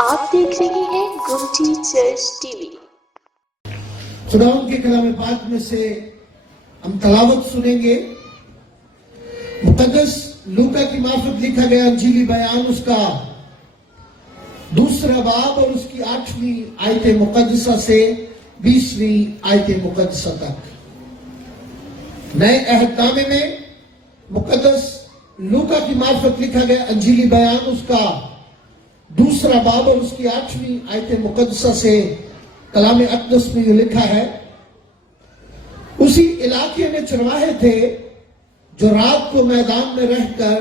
آپ دیکھ رہے ہیں گمٹی چرچ ٹی وی۔ خداوند کے کلام پاک میں سے ہم تلاوت سنیں گے۔ مقدس لوکا کی معرفت لکھا گیا انجیلی بیان اس کا 2 باب اور اس کی 8ویں آیت مقدسہ سے 20ویں آیت مقدسہ تک۔ نئے عہد نامے میں مقدس لوکا کی معرفت لکھا گیا انجیلی بیان اس کا 2 باب اور اس کی 8ویں آیت مقدسہ سے کلام اقدس میں یہ لکھا ہے، اسی علاقے میں چرواہے تھے جو رات کو میدان میں رہ کر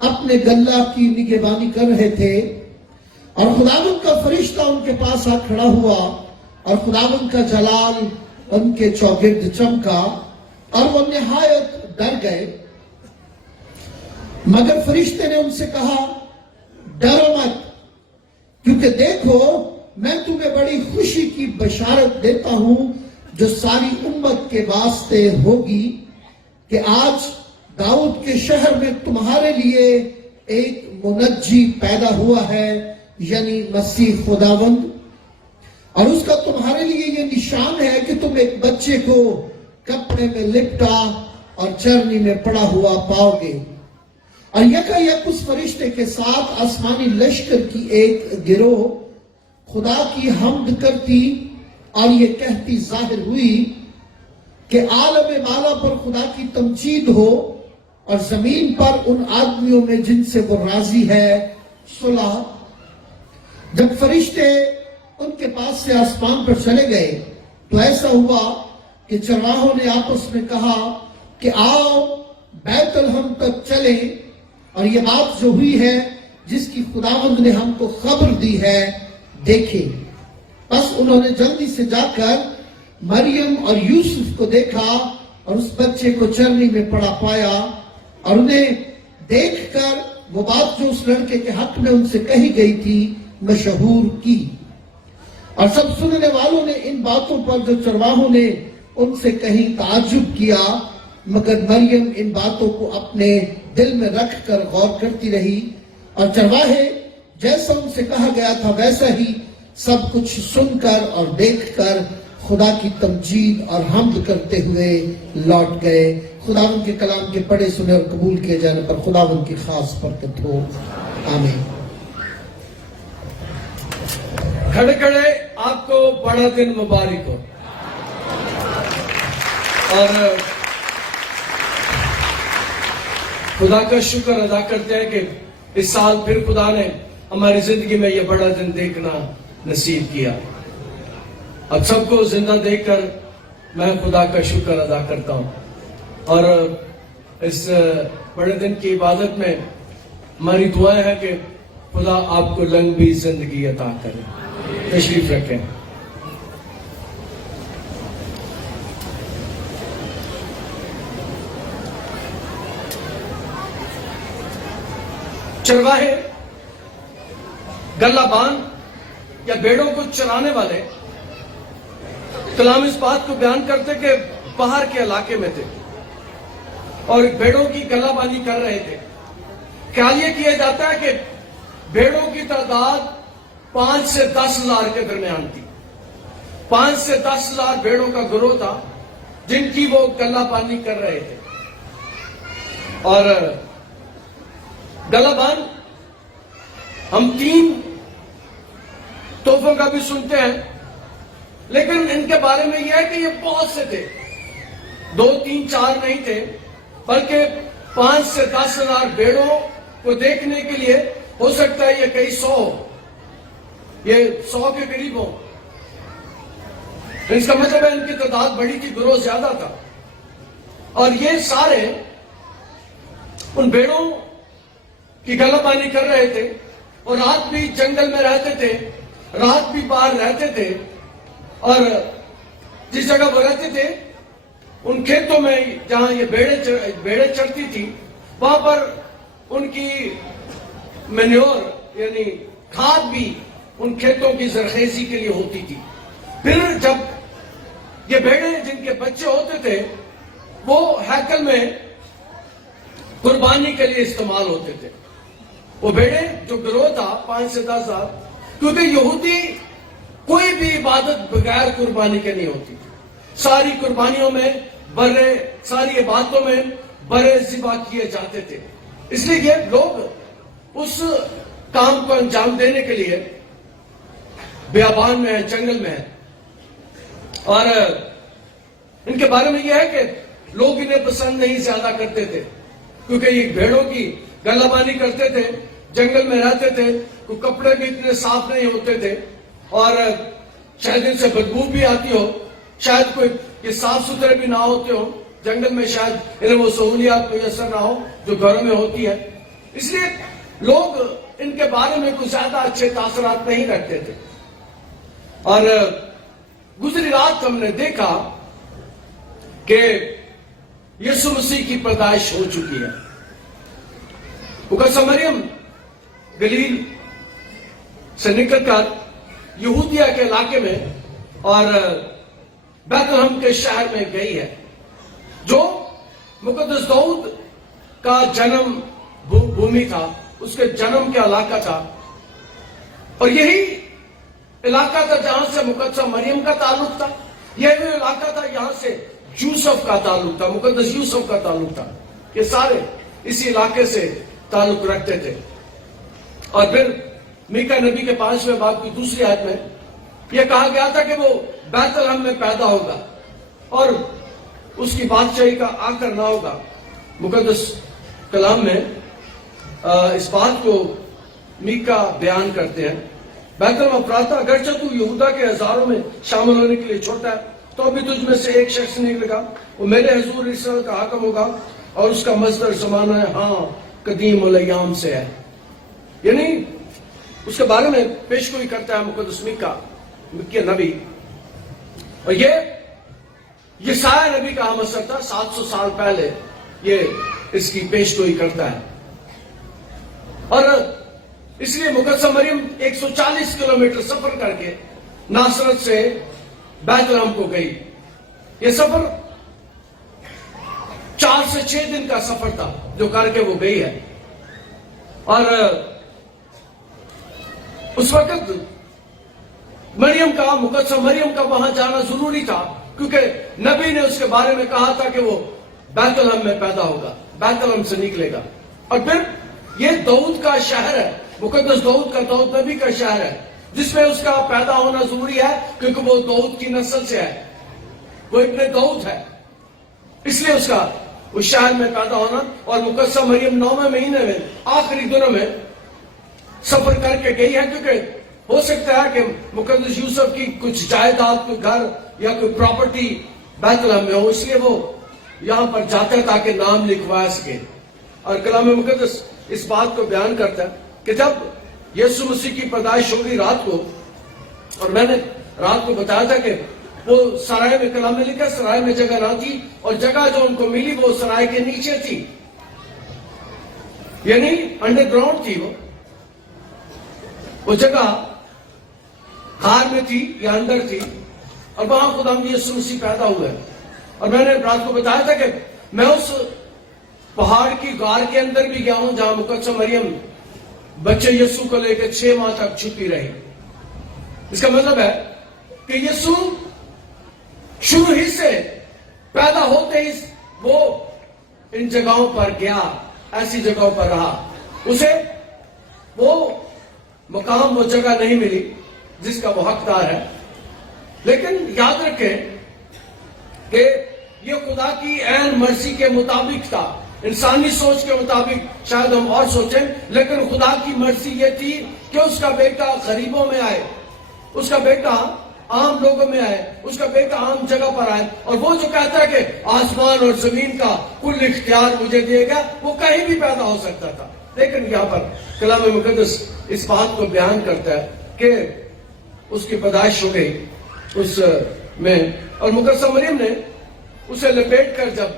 اپنے گلہ کی نگہبانی کر رہے تھے، اور خداوند کا فرشتہ ان کے پاس آ کھڑا ہوا اور خداوند کا جلال ان کے چوگرد چمکا اور وہ نہایت ڈر گئے۔ مگر فرشتے نے ان سے کہا، ڈرو مت، کیونکہ دیکھو میں تمہیں بڑی خوشی کی بشارت دیتا ہوں جو ساری امت کے واسطے ہوگی، کہ آج داؤد کے شہر میں تمہارے لیے ایک منجی پیدا ہوا ہے، یعنی مسیح خداوند، اور اس کا تمہارے لیے یہ نشان ہے کہ تم ایک بچے کو کپڑے میں لپٹا اور چرنی میں پڑا ہوا پاؤ گے۔ اور یکایک اس فرشتے کے ساتھ آسمانی لشکر کی ایک گروہ خدا کی حمد کرتی اور یہ کہتی ظاہر ہوئی کہ عالم بالا پر خدا کی تمجید ہو، اور زمین پر ان آدمیوں میں جن سے وہ راضی ہے صلح۔ جب فرشتے ان کے پاس سے آسمان پر چلے گئے تو ایسا ہوا کہ چرواہوں نے آپس میں کہا کہ آؤ بیت الحم تک چلیں اور یہ بات جو ہوئی ہے جس کی خداوند نے ہم کو خبر دی ہے دیکھیں۔ بس انہوں نے جلدی سے جا کر مریم اور یوسف کو دیکھا اور اس بچے کو چرنی میں پڑا پایا، اور انہیں دیکھ کر وہ بات جو اس لڑکے کے حق میں ان سے کہی گئی تھی مشہور کی۔ اور سب سننے والوں نے ان باتوں پر جو چرواہوں نے ان سے کہیں تعجب کیا، مگر مریم ان باتوں کو اپنے دل میں رکھ کر غور کرتی رہی، اور چرواہے جیسا ان سے کہا گیا تھا ویسا ہی سب کچھ سن کر اور دیکھ کر خدا کی تمجید اور حمد کرتے ہوئے لوٹ گئے۔ خداوند کے کلام کے پڑھے سنے اور قبول کیے جانے پر خداوند کی خاص برکت ہو، آمین۔ کھڑے کھڑے آپ کو بڑا دن مبارک ہو، اور خدا کا شکر ادا کرتے ہیں کہ اس سال پھر خدا نے ہماری زندگی میں یہ بڑا دن دیکھنا نصیب کیا۔ اب سب کو زندہ دیکھ کر میں خدا کا شکر ادا کرتا ہوں، اور اس بڑے دن کی عبادت میں ہماری دعائیں ہیں کہ خدا آپ کو لمبی زندگی عطا کرے۔ تشریف رکھیں۔ چرواہے، گلہ بان یا بیڑوں کو چرانے والے کلام اس بات کو بیان کرتے کہ باہر کے علاقے میں تھے اور بیڑوں کی گلہ بانی کر رہے تھے۔ خیال یہ کیا جاتا ہے کہ بیڑوں کی تعداد 5 سے 10 ہزار کے درمیان تھی۔ 5 سے 10 ہزار بیڑوں کا گروہ تھا جن کی وہ گلہ بانی کر رہے تھے۔ اور گلہ بان ہم 3 تحفوں کا بھی سنتے ہیں، لیکن ان کے بارے میں یہ ہے کہ یہ بہت سے تھے، 2 3 4 نہیں تھے، بلکہ 5 سے 10 ہزار بیڑوں کو دیکھنے کے لیے ہو سکتا ہے یہ کئی 100، یہ 100 کے قریب ہو۔ اس کا مطلب ہے ان کی تعداد بڑی تھی، گروہ زیادہ تھا، اور یہ سارے ان بیڑوں کی گلہ بانی کر رہے تھے، اور رات بھی جنگل میں رہتے تھے، رات بھی باہر رہتے تھے، اور جس جگہ وہ رہتے تھے ان کھیتوں میں جہاں یہ بیڑے چرتی تھی وہاں پر ان کی مینیور یعنی کھاد بھی ان کھیتوں کی زرخیزی کے لیے ہوتی تھی۔ پھر جب یہ بیڑے جن کے بچے ہوتے تھے وہ ہیکل میں قربانی کے لیے استعمال ہوتے تھے۔ وہ بیڑے جو گروہ تھا 5 سے 10 ہزار کیونکہ یہودی کوئی بھی عبادت بغیر قربانی کے نہیں ہوتی. ساری قربانیوں میں ساری عبادتوں میں برے ذبح کیے جاتے تھے. اس لیے یہ لوگ اس کام کو انجام دینے کے لیے بیابان میں ہیں, جنگل میں ہیں. اور ان کے بارے میں یہ ہے کہ لوگ انہیں پسند نہیں زیادہ کرتے تھے, کیونکہ یہ بھیڑوں کی گلہبانی کرتے تھے, جنگل میں رہتے تھے, کوئی کپڑے بھی اتنے صاف نہیں ہوتے تھے, اور شاید ان سے بدبو بھی آتی ہو, شاید کوئی یہ صاف ستھرے بھی نہ ہوتے ہو جنگل میں, شاید انہیں وہ سہولیات میسر نہ ہو جو گھروں میں ہوتی ہے. اس لیے لوگ ان کے بارے میں کچھ زیادہ اچھے تاثرات نہیں رکھتے تھے. اور گزری رات ہم نے دیکھا کہ یسوع مسیح کی پیدائش ہو چکی ہے. مقدسہ مریم گلیل سے نکل کر یہودیہ کے علاقے میں اور بیت لحم کے شہر میں گئی ہے, جو مقدس داؤد کا جنم بھومی تھا, اس کے جنم کا علاقہ تھا. اور یہی علاقہ تھا جہاں سے مقدسہ مریم کا تعلق تھا. یہ علاقہ تھا یہاں سے یوسف کا تعلق تھا, مقدس یوسف کا تعلق تھا. یہ سارے اسی علاقے سے تعلق رکھتے تھے. اور پھر میکا نبی کے 5ویں باب کی دوسری آیت میں یہ کہا گیا تھا کہ وہ بیت لحم میں پیدا ہوگا اور اس کی بادشاہی کا آخر نہ ہوگا. مقدس کلام میں اس بات کو میکا بیان کرتے ہیں. بیت لحم افراتا, اگرچہ تو یہودا کے ہزاروں میں شامل ہونے کے لیے چھوٹا ہے, تو بھی تجھ میں سے ایک شخص نکلے گا, وہ میرے حضور اسرائیل کا حاکم ہوگا, اور اس کا مصدر زمانہ ہے, ہاں قدیم الایام سے ہے. یعنی اس کے بارے میں پیش گوئی کرتا ہے مقدس میکا نبی. اور یہ یسایہ نبی کا ہم اثر تھا, 700 سال پہلے یہ اس کی پیش گوئی کرتا ہے. اور اس لیے مقدسہ مریم 140 کلومیٹر سفر کر کے ناصرت سے بیت لحم کو گئی. یہ سفر 4 سے 6 دن کا سفر تھا جو کر کے وہ گئی ہے. اور اس وقت مقدسہ مریم کا وہاں جانا ضروری تھا, کیونکہ نبی نے اس کے بارے میں کہا تھا کہ وہ بیت لحم میں پیدا ہوگا, بیت لحم سے نکلے گا. اور پھر یہ داؤد کا شہر ہے, مقدس داؤد کا, داؤد نبی کا شہر ہے, جس میں اس کا پیدا ہونا ضروری ہے, کیونکہ وہ داؤد کی نسل سے ہے, وہ ابن داؤد ہے. اس لیے اس کا اس شہر میں پیدا ہونا. اور مقدسہ مریم 9ویں مہینے میں آخری دنوں میں سفر کر کے گئی ہے, کیونکہ ہو سکتا ہے کہ مقدس یوسف کی کچھ جائیداد, کوئی گھر یا کوئی پراپرٹی بیت لحم میں ہو, اس لیے وہ یہاں پر جاتا ہے تاکہ نام لکھوا سکے. اور کلام مقدس اس بات کو بیان کرتا ہے کہ جب یسوع مسیح کی پیدائش ہوگی رات کو, اور میں نے رات کو بتایا تھا کہ وہ سرائے میں, کلام میں لکھا سرائے میں جگہ نہ تھی, اور جگہ جو ان کو ملی وہ سرائے کے نیچے تھی, یعنی انڈر گراؤنڈ تھی. وہ جگہ غار میں تھی یا اندر تھی, اور وہاں خدا یسوع مسیح پیدا ہوئے. اور میں نے رات کو بتایا تھا کہ میں اس پہاڑ کی غار کے اندر بھی گیا ہوں جہاں مقدسہ مریم بچے یسوع کو لے کے 6 ماہ تک چھپی رہی. اس کا مطلب ہے کہ یسوع شروع ہی سے پیدا ہوتے ہی وہ ان جگہوں پر گیا, ایسی جگہوں پر رہا. اسے وہ مقام, وہ جگہ نہیں ملی جس کا وہ حقدار ہے. لیکن یاد رکھیں کہ یہ خدا کی عین مرضی کے مطابق تھا. انسانی سوچ کے مطابق شاید ہم اور سوچیں, لیکن خدا کی مرضی یہ تھی کہ اس کا بیٹا غریبوں میں آئے, اس کا بیٹا عام لوگوں میں آئے, اس کا بیٹا عام جگہ پر آئے. اور وہ جو کہتا ہے کہ آسمان اور زمین کا کل اختیار مجھے دے گا, وہ کہیں بھی پیدا ہو سکتا تھا. لیکن یہاں پر کلام مقدس اس بات کو بیان کرتا ہے کہ اس کی پیدائش ہو گئی اس میں. اور مقدسہ مریم نے اسے لپیٹ کر جب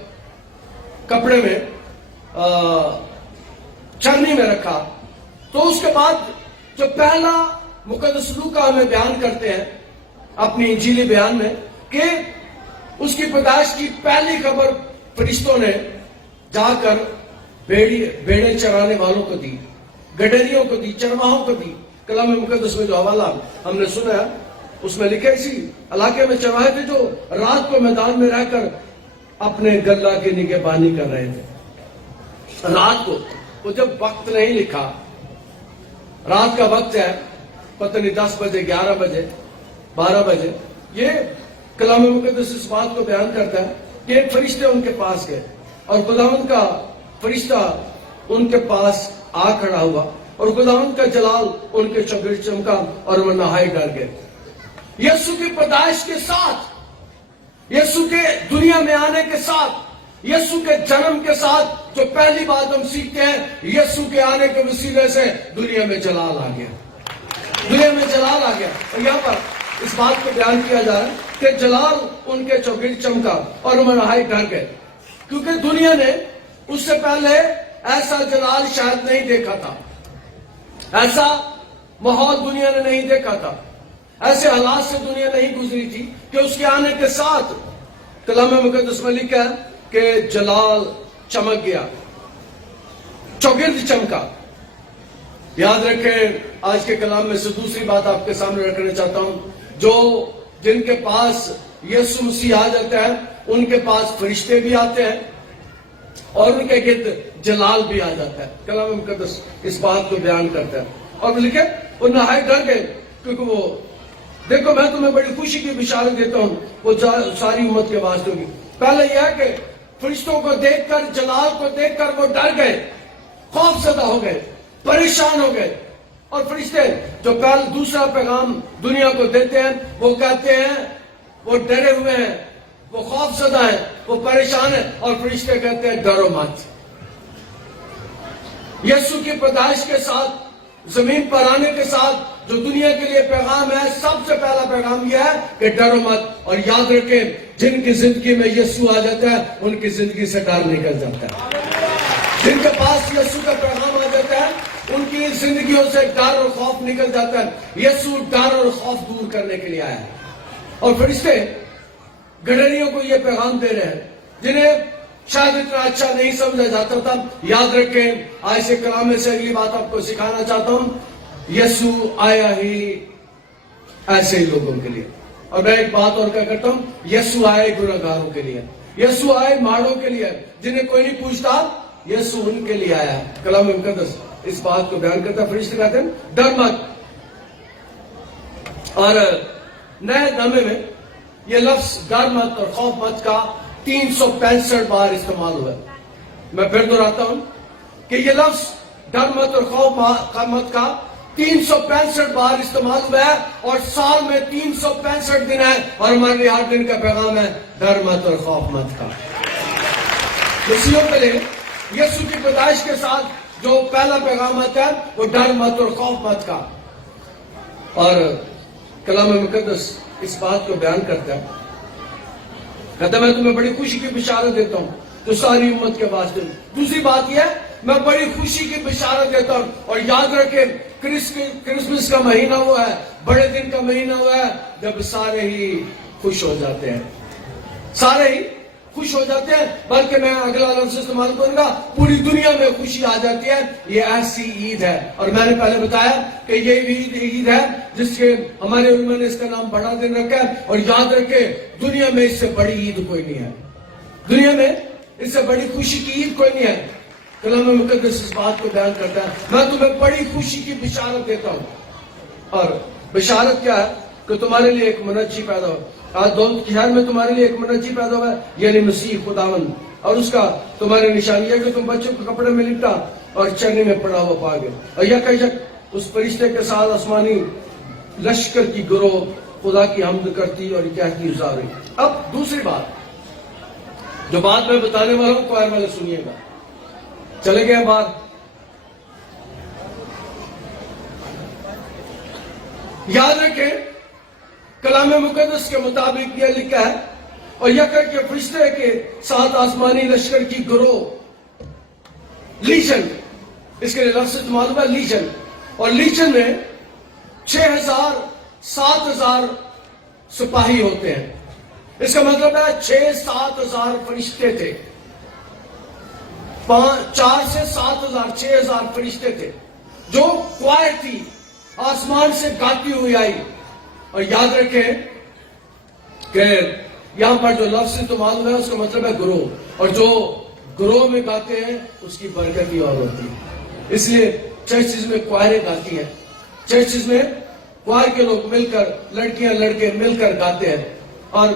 کپڑے میں چرنی میں رکھا, تو اس کے بعد جو پہلا مقدس لوکا ہمیں بیان کرتے ہیں اپنی انجیلی بیان میں کہ اس کی پیدائش کی پہلی خبر فرشتوں نے جا کر بیڑے چرانے والوں کو دی, گڈریوں کو دی, چرواہوں کو دی, کلام مقدس میں جو حوالہ ہم نے سنا ہے اس میں لکھے اسی علاقے میں چرواہے تھے جو رات کو میدان میں رہ کر اپنے گلہ کی نگہبانی کر رہے تھے. رات کو وہ جب وقت نہیں لکھا, رات کا وقت ہے, پتہ نہیں 10 بجے 11 بجے 12 بجے, یہ کلام مقدس اس بات کو بیان کرتا ہے کہ ایک فرشتے ان کے پاس گئے اور خداوند کا فرشتہ ان کے پاس آ کھڑا ہوا اور خداوند کا جلال ان کے چوگرد چمکا اور وہ نہائے ڈر گئے. یسوع کی پیدائش کے ساتھ, یسوع کے دنیا میں آنے کے ساتھ, یسوع کے جنم کے ساتھ جو پہلی بات ہم سیکھتے ہیں, یسوع کے آنے کے وسیلے سے دنیا میں جلال آ گیا, دنیا میں جلال آ گیا. اور یہاں پر اس بات کو بیان کیا جا رہا ہے کہ جلال ان کے چوگرد چمکا اور وہ نہائے ڈر گئے, کیونکہ دنیا نے اس سے پہلے ایسا جلال شاید نہیں دیکھا تھا, ایسا ماحول دنیا نے نہیں دیکھا تھا, ایسے حالات سے دنیا نہیں گزری تھی کہ اس کے آنے کے ساتھ کلام مقدس میں لکھا ہے کہ جلال چمک گیا, چوگرد چمکا. یاد رکھیں, آج کے کلام میں سے دوسری بات آپ کے سامنے رکھنا چاہتا ہوں, جو جن کے پاس یسوع مسیح آ جاتا ہے ان کے پاس فرشتے بھی آتے ہیں اور ان کے گرد جلال بھی آ جاتا ہے. کلام مقدس اس بات کو بیان کرتا ہے. اور لکھے وہ نہائے ڈر گئے, کیونکہ وہ دیکھو میں تمہیں بڑی خوشی کی بشارت دیتا ہوں, وہ ساری امت کے واسطے ہوگی. پہلے یہ ہے کہ فرشتوں کو دیکھ کر, جلال کو دیکھ کر وہ ڈر گئے, خوف زدہ ہو گئے, پریشان ہو گئے. اور فرشتے جو دوسرا پیغام دنیا کو دیتے ہیں وہ کہتے ہیں وہ ڈرے ہوئے ہیں, وہ خوف زدہ ہیں, وہ پریشان ہیں, اور فرشتے کہتے ہیں ڈرو مت. یسوع کی پیدائش کے ساتھ, زمین پر آنے کے ساتھ جو دنیا کے لیے پیغام ہے, سب سے پہلا پیغام یہ ہے کہ ڈرو مت. اور یاد رکھیں, جن کی زندگی میں یسوع آ جاتا ہے ان کی زندگی سے ڈر نکل جاتا ہے. جن کے پاس یسوع کا پیغام آ جاتا ہے ان کی زندگیوں سے ڈر اور خوف نکل جاتا ہے. یسوع ڈر اور خوف دور کرنے کے لیے آیا ہے. اور فرشتے گڈریوں کو یہ پیغام دے رہے ہیں جنہیں شاید اتنا اچھا نہیں سمجھا جاتا تھا. یاد رکھیں, آج سے کلام میں سے اگلی بات آپ کو سکھانا چاہتا ہوں, یسوع آیا ہی ایسے ہی لوگوں کے لیے. اور میں ایک بات اور کیا کرتا ہوں, یسوع آئے گنہگاروں کے لیے, یسوع آئے ماڑوں کے لیے, جنہیں کوئی نہیں پوچھتا, یسوع ان کے لیے آیا ہے. کلام مقدس اس بات کو بیان کرتا ہے. فرشتے کہتے ہیں ڈر مت. اور نئے نامے میں یہ لفظ ڈر مت اور خوف مت کا 365 بار استعمال ہوا ہے. میں پھر دہراتا ہوں کہ یہ لفظ ڈر مت اور خوف مت کا 365 بار استعمال ہوا ہے, اور سال میں 365 دن ہے, اور ہمارے لیے 8 دن کا پیغام ہے ڈر مت اور خوف مت کا. مسیحیوں کے لیے یسوع کی پیدائش کے ساتھ جو پہلا پیغام آتا ہے وہ ڈر مت اور خوف مت کا. اور کلام مقدس اس بات کو بیان کرتا ہے, کہتا ہے میں تمہیں بڑی خوشی کی بشارت دیتا ہوں جو ساری امت کے واسطے. دوسری بات یہ ہے, میں بڑی خوشی کی بشارت دیتا ہوں. اور یاد رکھیں, کرسمس کا مہینہ ہوا ہے, بڑے دن کا مہینہ ہوا ہے جب سارے ہی خوش ہو جاتے ہیں, سارے ہی خوش ہو جاتے ہیں. بلکہ میں اگلا لفظ استعمال کروں گا, پوری دنیا میں خوشی آ جاتی ہے. یہ ایسی عید ہے, اور میں نے پہلے بتایا کہ یہ عید ہے جس کے ہمارے علماء نے اس کا نام بڑا دن رکھا ہے. اور یاد رکھیں, دنیا میں اس سے بڑی عید کوئی نہیں ہے, دنیا میں اس سے بڑی خوشی کی عید کوئی نہیں ہے. کلام مقدس اس بات کو بیان کرتا ہے, میں تمہیں بڑی خوشی کی بشارت دیتا ہوں. اور بشارت کیا ہے کہ تمہارے لیے ایک منجی پیدا ہو. آج دولت کے شہر میں تمہارے لیے ایک منجی پیدا ہوا ہے, یعنی مسیح خداوند. اور اس کا تمہاری نشانی ہے کہ تم بچوں کے کپڑے میں لپٹا اور چرنی میں پڑا ہوا پا گئے. اور یک اس فرشتے کے ساتھ آسمانی لشکر کی گروہ خدا کی حمد کرتی اور کہتی گزاری. اب دوسری بات جو بات میں بتانے والا ہوں, کوئر والے سنیے گا. چلے گئے بات, یاد رکھیں کلام مقدس کے مطابق یہ لکھا ہے, اور یہ کہ فرشتے کے ساتھ آسمانی لشکر کی گروہ, لیجن, اس کے لفظ استعمال ہوا لیجن. اور لیجن میں 6,000 7,000 سپاہی ہوتے ہیں. اس کا مطلب ہے 6-7 فرشتے تھے, 4 سے 7,000 6,000 فرشتے تھے جو کوائر تھی, آسمان سے گاتی ہوئی آئی. اور یاد رکھیں کہ یہاں پر جو لفظ استعمال ہوا ہے اس کا مطلب ہے گروہ, اور جو گروہ میں گاتے ہیں اس کی برکت ہی اور ہوتی ہے. اس لیے چرچز میں کوائریں گاتی ہیں, چرچز میں کوائر کے لوگ مل کر, لڑکیاں لڑکے مل کر گاتے ہیں. اور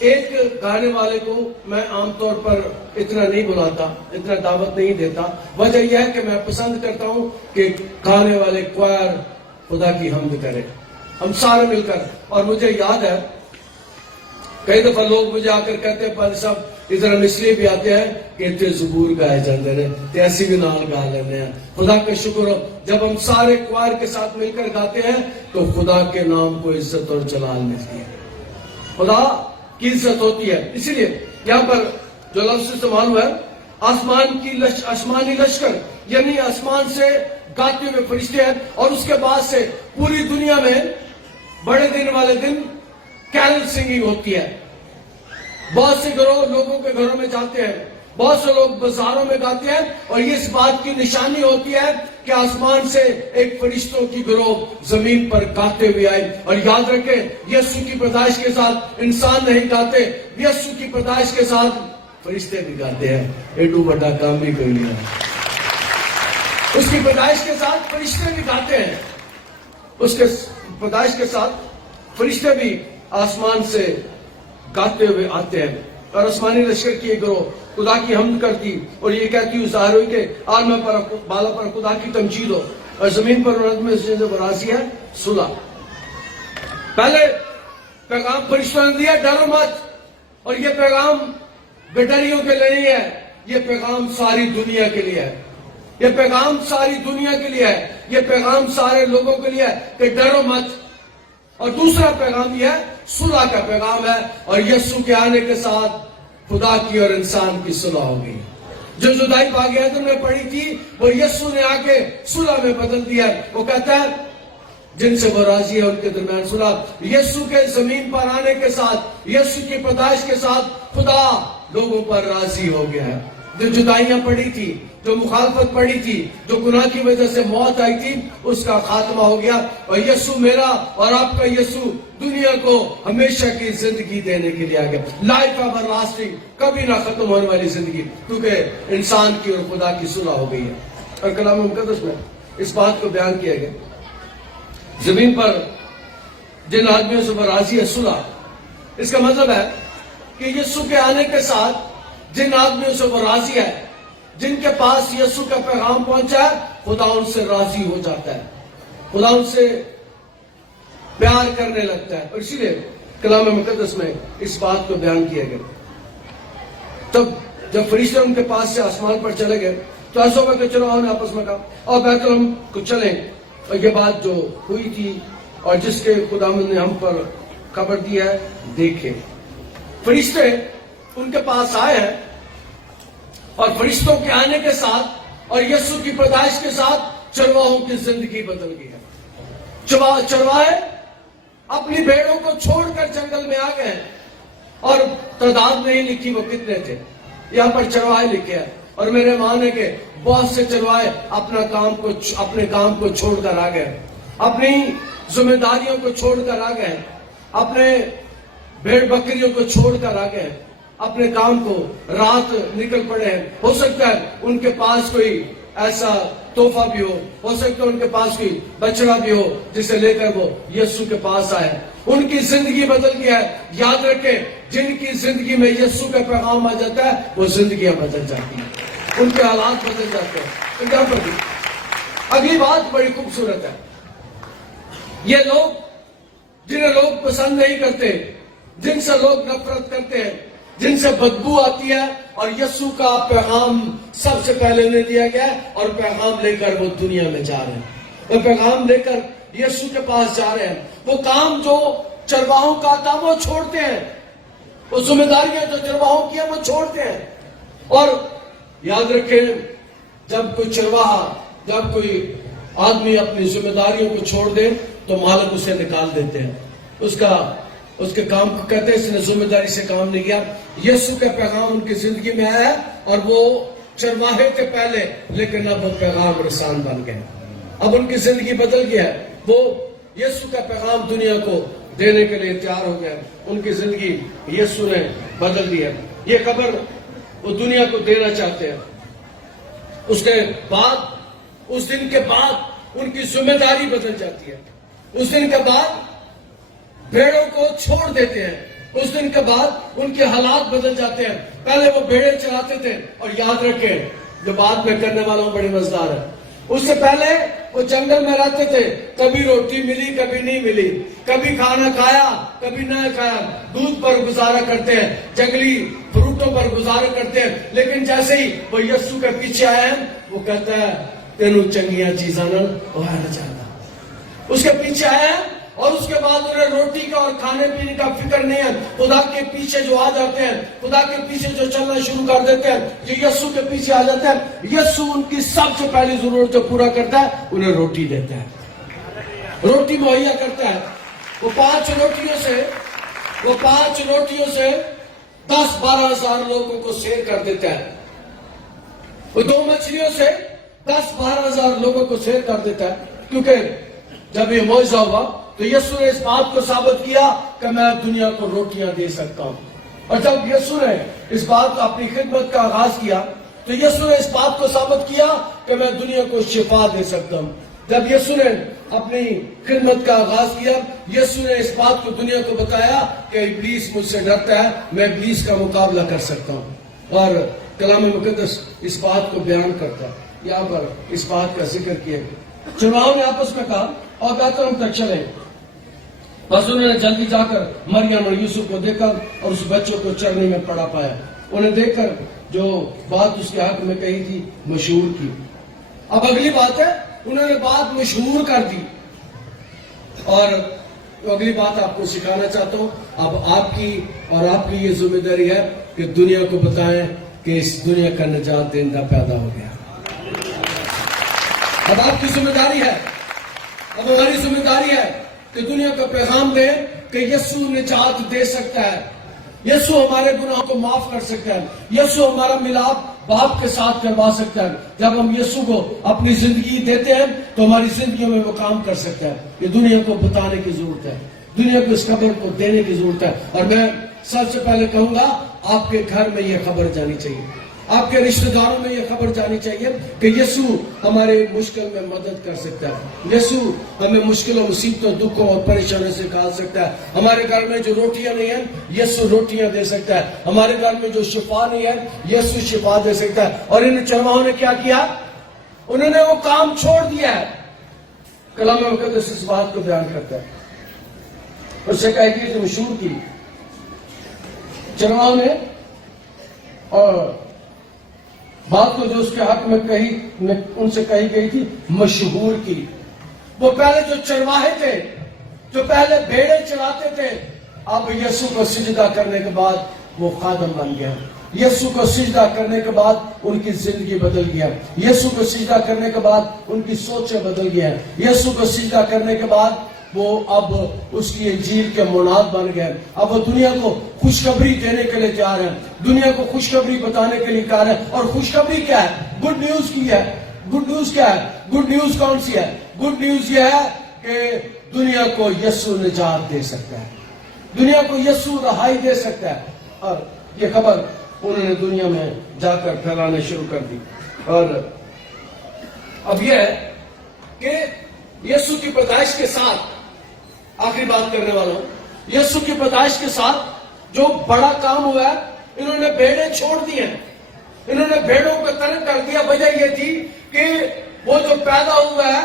ایک گانے والے کو میں عام طور پر اتنا نہیں بلاتا, اتنا دعوت نہیں دیتا. وجہ یہ ہے کہ میں پسند کرتا ہوں کہ گانے والے کوائر خدا کی حمد کرے, ہم سارے مل کر. اور مجھے یاد ہے کئی دفعہ لوگ مجھے آ کر کہتے ہیں پادری صاحب ادھر ہم اس لیے بھی آتے ہیں کہ اتنے زبور گائے جاتے ہیں, تے ایسی بھی نال گا لینے ہیں. خدا کا شکر ہو جب ہم سارے کوائر کے ساتھ مل کر گاتے ہیں تو خدا کے نام کو عزت اور جلال ملتی ہے, خدا کی عزت ہوتی ہے. اسی لیے یہاں پر جو لفظ استعمال ہوا ہے آسمانی لشکر, یعنی آسمان سے گاتے ہوئے فرشتے ہیں. اور اس کے بعد سے پوری دنیا میں بڑے دن والے دن کیرل سنگنگ ہوتی ہے. بہت سے گروہ لوگوں کے گھروں میں جاتے ہیں, بہت سے لوگ بازاروں میں گاتے ہیں, اور یہ اس بات کی نشانی ہوتی ہے کہ آسمان سے ایک فرشتوں کی گروہ زمین پر گاتے ہوئے آئے. اور یاد رکھیں یسوع کی پیدائش کے ساتھ انسان نہیں گاتے, یسوع کی پیدائش کے ساتھ فرشتے بھی گاتے ہیں. ایڈو بڑا کام بھی کوئی نہیں ہے. اس کی پیدائش کے ساتھ فرشتے بھی گاتے ہیں, اس کے پیدائش کے ساتھ فرشتے بھی آسمان سے گاتے ہوئے آتے ہیں. اور آسمانی لشکر کی ایک گروہ خدا کی حمد کرتی اور یہ کہتی ہوئی ظاہر ہوئی کہ عالم پر بالا پر خدا کی تمجید ہو اور زمین پر میں راضی ہے صلح. پہلے پیغام فرشتوں نے دیا ڈرو مت, اور یہ پیغام بیٹریوں کے لیے نہیں ہے, یہ پیغام ساری دنیا کے لیے ہے, یہ پیغام ساری دنیا کے لیے ہے, یہ پیغام سارے لوگوں کے لیے ہے کہ ڈرو مت. اور دوسرا پیغام یہ ہے صلح کا پیغام ہے, اور یسوع کے آنے کے ساتھ خدا کی اور انسان کی صلح ہوگی. جو جدائی پاک عہد میں پڑی تھی وہ یسوع نے آ کے صلح میں بدل دیا. وہ کہتا ہے جن سے وہ راضی ہے ان کے درمیان صلح. یسوع کے زمین پر آنے کے ساتھ, یسوع کی پیدائش کے ساتھ خدا لوگوں پر راضی ہو گیا ہے. جو جدائیاں پڑی تھی, جو مخالفت پڑی تھی, جو گناہ کی وجہ سے موت آئی تھی, اس کا خاتمہ ہو گیا. اور یسوع میرا اور آپ کا یسوع دنیا کو ہمیشہ کی زندگی دینے کے لیے آ گیا. لائف ایور لاسٹنگ, کبھی نہ ختم ہونے والی زندگی, کیونکہ انسان کی اور خدا کی صلح ہو گئی ہے. اور کلام مقدس میں اس بات کو بیان کیا گیا زمین پر جن آدمیوں سے وہ راضی ہے صلح. اس کا مطلب ہے کہ یسوع کے آنے کے ساتھ جن آدمیوں سے وہ راضی ہے, جن کے پاس یسوع کا پیغام پہنچا ہے, خدا ان سے راضی ہو جاتا ہے, خدا ان سے پیار کرنے لگتا ہے. اور اسی لیے کلام مقدس میں اس بات کو بیان کیا گیا. تب جب فرشتے ان کے پاس سے آسمان پر چلے گئے تو ایسا ہوا کہ چلو انہوں نے آپس میں کہا اور بیت الہم کو چلیں. اور یہ بات جو ہوئی تھی اور جس کے خداوند نے ہم پر خبر دی ہے دیکھیں. فرشتے ان کے پاس آئے ہیں, اور فرشتوں کے آنے کے ساتھ اور یسوع کی پیدائش کے ساتھ چرواہوں کی زندگی بدل گئی ہے. چرواہے اپنی بھیڑوں کو چھوڑ کر جنگل میں آ گئے, اور تعداد نہیں لکھی وہ کتنے تھے, یہاں پر چرواہے لکھے ہیں. اور میرے مان ہے کہ بہت سے چرواہے اپنے کام کو چھوڑ کر آ گئے, اپنی ذمہ داریوں کو چھوڑ کر آ گئے, اپنے بھیڑ بکریوں کو چھوڑ کر آ گئے, اپنے کام کو رات نکل پڑے ہیں. ہو سکتا ہے ان کے پاس کوئی ایسا تحفہ بھی ہو سکتا ہے ان کے پاس کوئی بچڑا بھی ہو جسے لے کر وہ یسوع کے پاس آئے. ان کی زندگی بدل گیا ہے. یاد رکھیں جن کی زندگی میں یسوع کا پیغام آ جاتا ہے وہ زندگیاں بدل جاتی ہیں, ان کے حالات بدل جاتے ہیں. یہاں پر بھی اگلی بات بڑی خوبصورت ہے. یہ لوگ جنہیں لوگ پسند نہیں کرتے, جن سے لوگ نفرت کرتے ہیں, جن سے بدبو آتی ہے, اور یسوع کا پیغام سب سے پہلے انہیں دیا گیا ہے, اور پیغام لے کر وہ دنیا میں جا رہے ہیں. وہ پیغام لے کر یسوع کے پاس جا رہے ہیں. وہ کام جو چرواہوں کا تھا وہ چھوڑتے ہیں, وہ ذمہ داریاں جو چرواہوں کی ہیں وہ چھوڑتے ہیں. اور یاد رکھیں جب کوئی چرواہا, جب کوئی آدمی اپنی ذمہ داریوں کو چھوڑ دے تو مالک اسے نکال دیتے ہیں. اس کے کام کو کہتے ہیں اس نے ذمہ داری سے کام نہیں کیا. یسوع کا پیغام ان کی زندگی میں آیا, اور وہ چرواہے تھے پہلے لیکن اب وہ پیغام رسان بن گئے. اب ان کی زندگی بدل گیا ہے. وہ یسوع کا پیغام دنیا کو دینے کے لیے تیار ہو گیا. ان کی زندگی یسوع نے بدل دی ہے. یہ خبر وہ دنیا کو دینا چاہتے ہیں. اس کے بعد اس دن کے بعد ان کی ذمہ داری بدل جاتی ہے. اس دن کے بعد بھیڑوں کو چھوڑ دیتے ہیں. اس دن کے بعد ان کے حالات بدل جاتے ہیں. پہلے وہ بھیڑیں چراتے تھے, اور یاد رکھیں جو بات میں کرنے والا ہوں بڑی مزدار ہے. اس سے پہلے وہ جنگل میں رہتے تھے. کبھی روٹی ملی, کبھی نہیں ملی, کبھی کھانا کھایا, کبھی نہ کھایا. دودھ پر گزارا کرتے ہیں, جنگلی فروٹوں پر گزارا کرتے ہیں. لیکن جیسے ہی وہ یسوع کے پیچھے آئے ہیں, وہ کہتا ہے تینوں چنگیاں چیزاں نہ ہونا چاہتا. اس کے پیچھے آئے ہیں, اور اس کے بعد انہیں روٹی کا اور کھانے پینے کا فکر نہیں ہے. خدا کے پیچھے جو آ جاتے ہیں, خدا کے پیچھے جو چلنا شروع کر دیتے ہیں, جو یسوع کے پیچھے آ جاتے ہیں, یسوع ان کی سب سے پہلی ضرورت جو پورا کرتا ہے, انہیں روٹی دیتا ہے, روٹی مہیا کرتا ہے. وہ 5 روٹیوں سے 10-12 ہزار لوگوں کو سیر کر دیتا ہے. وہ 2 مچھلیوں سے 10-12 ہزار لوگوں کو سیر کر دیتا ہے. کیونکہ جب یہ معجزہ ہوا تو یسوع نے اس بات کو ثابت کیا کہ میں دنیا کو روٹیاں دے سکتا ہوں. اور جب یسوع نے اس بات اپنی خدمت کا آغاز کیا تو یسوع نے اس بات کو ثابت کیا کہ میں دنیا کو شفا دے سکتا ہوں. جب یسوع نے اپنی خدمت کا آغاز کیا, یسوع نے اس بات کو دنیا کو بتایا کہ ابلیس مجھ سے ڈرتا ہے, میں ابلیس کا مقابلہ کر سکتا ہوں. اور کلام مقدس اس بات کو بیان کرتا ہے. یہاں پر اس بات کا ذکر کیا. چنواؤں نے آپس میں کہا اور بیتلہم تک چلے. بس انہوں نے جلدی جا کر مریم اور یوسف کو دیکھا اور اس بچوں کو چرنے میں پڑا پایا. انہیں دیکھ کر جو بات اس کے حق میں کہی تھی مشہور کی. اب اگلی بات ہے, انہوں نے بات مشہور کر دی. اور اگلی بات آپ کو سکھانا چاہتا ہوں. اب آپ کی اور آپ کی یہ ذمہ داری ہے کہ دنیا کو بتائیں کہ اس دنیا کا نجات دہندہ پیدا ہو گیا. اب آپ کی ذمہ داری ہے, اب ہماری ذمہ داری ہے کہ دنیا کا پیغام دیں کہ یسوع نجات دے سکتا ہے, یسوع ہمارے گناہوں کو معاف کر سکتا ہے, یسوع ہمارا ملاپ باپ کے ساتھ کروا سکتا ہے. جب ہم یسوع کو اپنی زندگی دیتے ہیں تو ہماری زندگیوں میں وہ کام کر سکتا ہے. یہ دنیا کو بتانے کی ضرورت ہے, دنیا کو اس خبر کو دینے کی ضرورت ہے. اور میں سب سے پہلے کہوں گا آپ کے گھر میں یہ خبر جانی چاہیے, آپ کے رشتہ داروں میں یہ خبر جانی چاہیے کہ یسوع ہمارے مشکل میں مدد کر سکتا ہے. یسوع ہمیں مشکلوں, مصیبتوں, دکھوں اور پریشانیوں سے نکال سکتا ہے. ہمارے گھر میں جو روٹیاں نہیں ہیں, یسوع روٹیاں دے سکتا ہے. ہمارے گھر میں جو شفا نہیں ہے, یسوع شفا دے سکتا ہے. اور ان چرواہوں نے کیا کیا؟ انہوں نے وہ کام چھوڑ دیا ہے. کلام مقدس اس بات کو بیان کرتا ہے. اس سے کہہ گئی مشہور کی چرواہوں نے, اور بات کو جو اس کے حق میں کہی, ان سے کہی گئی تھی مشہور کی. وہ پہلے جو چرواہے تھے, جو پہلے بھیڑیں چراتے تھے, اب یسوع کو سجدہ کرنے کے بعد وہ خادم بن گیا. یسوع کو سجدہ کرنے کے بعد ان کی زندگی بدل گیا. یسوع کو سجدہ کرنے کے بعد ان کی سوچیں بدل گیا. یسوع کو سجدہ کرنے کے بعد وہ اب اس کی انجیل کے مناد بن گئے. اب وہ دنیا کو خوشخبری دینے کے لیے تیار ہیں, دنیا کو خوشخبری بتانے کے لیے تیار ہیں. اور خوشخبری کیا ہے؟ گڈ نیوز کی ہے. گڈ نیوز کیا ہے؟ گڈ نیوز کون سی ہے؟ گڈ نیوز یہ ہے کہ دنیا کو یسوع نجات دے سکتا ہے, دنیا کو یسوع رہائی دے سکتا ہے. اور یہ خبر انہوں نے دنیا میں جا کر پھیلانے شروع کر دی. اور اب یہ ہے کہ یسوع کی پیدائش کے ساتھ, آخری بات کرنے والا ہوں, یسوع کی پیدائش کے ساتھ جو بڑا کام ہوا ہے, انہوں نے بھیڑیں چھوڑ دی ہیں, انہوں نے بھیڑوں کو ترک کر دیا. وجہ یہ تھی کہ وہ جو پیدا ہوا ہے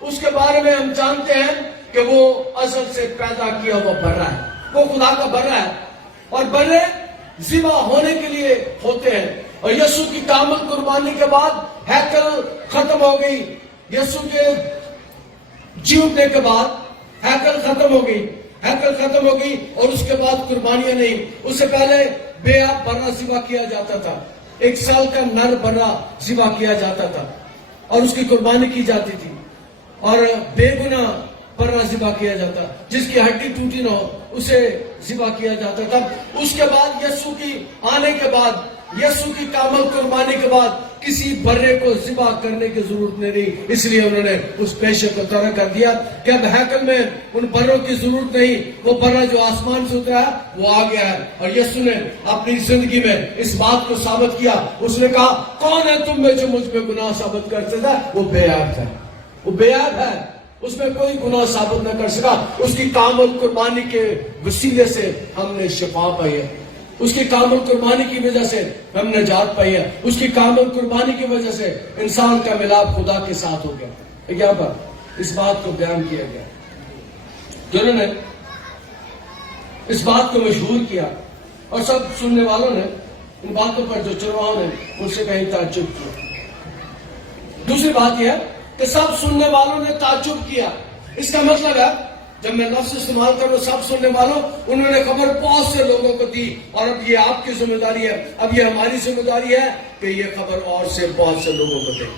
اس کے بارے میں ہم جانتے ہیں کہ وہ ازل سے پیدا کیا ہوا برا ہے, وہ خدا کا برا ہے. اور برے ذبح ہونے کے لیے ہوتے ہیں. اور یسوع کی کامل قربانی کے بعد ہیکل ختم ہو گئی. یسوع کے جی اٹھنے کے بعد ہیکل ختم ہو گئی, ہیکل ختم ہو گئی. اور اس کے بعد قربانیاں نہیں. اس سے پہلے بے آب برا ذبح کیا جاتا تھا, 1 سال کا نر برا ذبح کیا جاتا تھا اور اس کی قربانی کی جاتی تھی. اور بے گناہ برا ذبح کیا جاتا, جس کی ہڈی ٹوٹی نہ ہو اسے ذبح کیا جاتا تھا. اس کے بعد یسوع کی آنے کے بعد یسوع کی کامل قربانی کے بعد کسی برے کو ذبح کرنے کی ضرورت نہیں، اس لیے انہوں نے اس پیشے کو ترک کر دیا کہ اب ہیکل میں ان بروں کی ضرورت نہیں، وہ برا جو آسمان سے اترا ہے وہ آ گیا ہے۔ اور یسوع نے اپنی زندگی میں اس بات کو ثابت کیا، اس نے کہا کون ہے تم میں جو مجھ پہ گناہ ثابت کر سکتا ہے؟ وہ بے عیب ہے، وہ بے عیب ہے، اس میں کوئی گناہ ثابت نہ کر سکا۔ اس کی کامل قربانی کے وسیلے سے ہم نے شفا پائی ہے، اس کی کامل قربانی کی وجہ سے ہم نے نجات پائی ہے، اس کی کامل قربانی کی وجہ سے انسان کا ملاپ خدا کے ساتھ ہو گیا۔ یہاں پر اس بات کو بیان کیا گیا، جنہوں نے اس بات کو مشہور کیا اور سب سننے والوں نے ان باتوں پر، جو چرواہوں نے ان سے کہیں تعجب کیا۔ دوسری بات یہ ہے کہ سب سننے والوں نے تعجب کیا، اس کا مطلب ہے جب میں لفظ استعمال کروں سب سننے والوں، انہوں نے خبر بہت سے لوگوں کو دی، اور اب یہ آپ کی ذمہ داری ہے، اب یہ ہماری ذمہ داری ہے کہ یہ خبر اور سے بہت سے لوگوں کو دیں،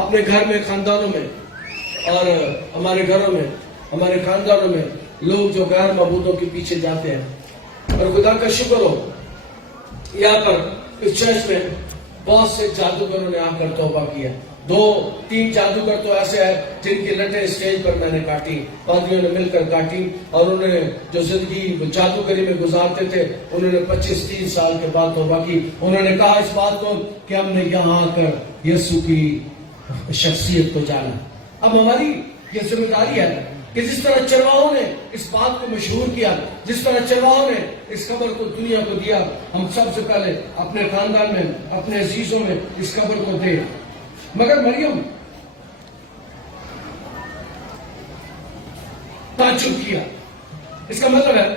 اپنے گھر میں، خاندانوں میں، اور ہمارے گھروں میں، ہمارے خاندانوں میں لوگ جو غیر معبودوں کے پیچھے جاتے ہیں۔ اور خدا کا شکر ہو یہاں پر اس چرچ میں بہت سے جادوگروں نے آ کر توبہ کیا۔ 2-3 جادوگر تو ایسے ہیں جن کی لٹیں اسٹیج پر میں نے کاٹی، پادریوں نے مل کر کاٹی، اور انہوں نے جو زندگی جادوگری میں گزارتے تھے انہوں نے 25-30 سال کے بعد توبہ کی۔ انہوں نے کہا اس بات کو کہ ہم نے یہاں آ کر یسوع کی شخصیت کو جانا۔ اب ہماری یہ ذمہ داری ہے کہ جس طرح چرواہوں نے اس بات کو مشہور کیا، جس طرح چرواہوں نے اس خبر کو دنیا کو دیا، ہم سب سے پہلے اپنے خاندان میں، اپنے عزیزوں میں اس خبر کو دیں۔ مگر مریم تعجب کیا، اس کا مطلب ہے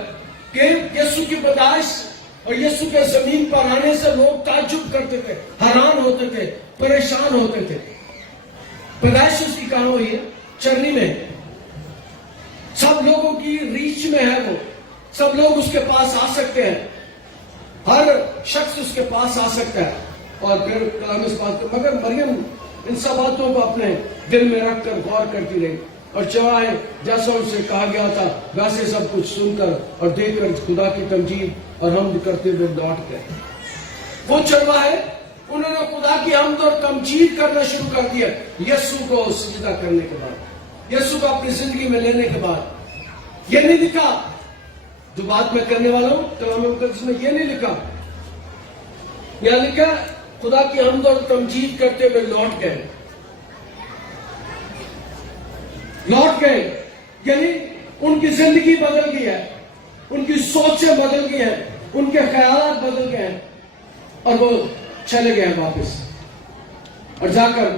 کہ یسوع کی پیدائش اور یسوع کے زمین پر آنے سے لوگ تعجب کرتے تھے، حیران ہوتے تھے، پریشان ہوتے تھے۔ پیدائش اس کی کہاں ہوئی ہے؟ چرنی میں، سب لوگوں کی ریچ میں ہے، وہ سب لوگ اس کے پاس آ سکتے ہیں، ہر شخص اس کے پاس آ سکتا ہے۔ اور پھر کلام اس بات کو، مگر مریم ان سب باتوں کو اپنے دل میں رکھ کر غور کرتی رہی، اور چرواہے جیسا ان سے کہا گیا تھا ویسے سب کچھ سن کر اور دیکھ کر خدا کی تمجید اور حمد کرتے ہوئے لوٹ گئے۔ وہ چرواہے انہوں نے خدا کی حمد اور تمجید کرنا شروع کر دیا یسوع کو سجدہ کرنے کے بعد، یسوع کو اپنی زندگی میں لینے کے بعد۔ یہ نہیں لکھا، جو بات میں کرنے والا ہوں کلام مقدس میں یہ نہیں لکھا، یہاں لکھا خدا کی حمد اور تمجید کرتے ہوئے لوٹ گئے۔ لوٹ گئے یعنی ان کی زندگی بدل گئی ہے، ان کی سوچیں بدل گئی ہیں، ان کے خیالات بدل گئے ہیں، اور وہ چلے گئے ہیں واپس، اور جا کر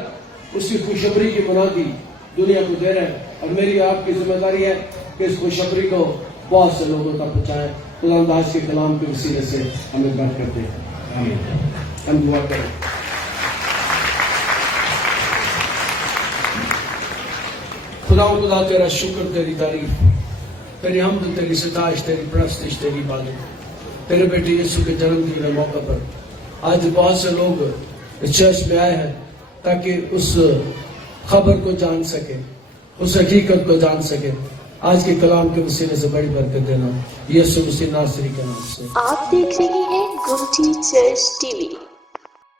اس کی خوشخبری کی منادی دنیا کو دے رہے ہیں۔ اور میری آپ کی ذمہ داری ہے کہ اس خوشخبری کو بہت سے لوگوں تک پہنچائیں۔ خدا انداز کے کلام کے وسیلے سے ہمیں برکت دے۔ آمین۔ ہم دعا کریں۔ خدا تیرا شکر، تیری تعریف، تیری حمد، تیری ستائش، تیری پرستش، تیری عبادت تیرے بیٹے یسوع کے جنم دن کے موقع پر آج بہت سے لوگ اس چرچ میں آئے ہیں تاکہ اس خبر کو جان سکے، اس حقیقت کو جان سکے۔ آج کے کلام کے وسیلے سے بڑی برکت دینا یسوع مسیح ناصری کے نام سے۔ آپ دیکھ رہے ہیں گوٹی چرچ ٹی وی۔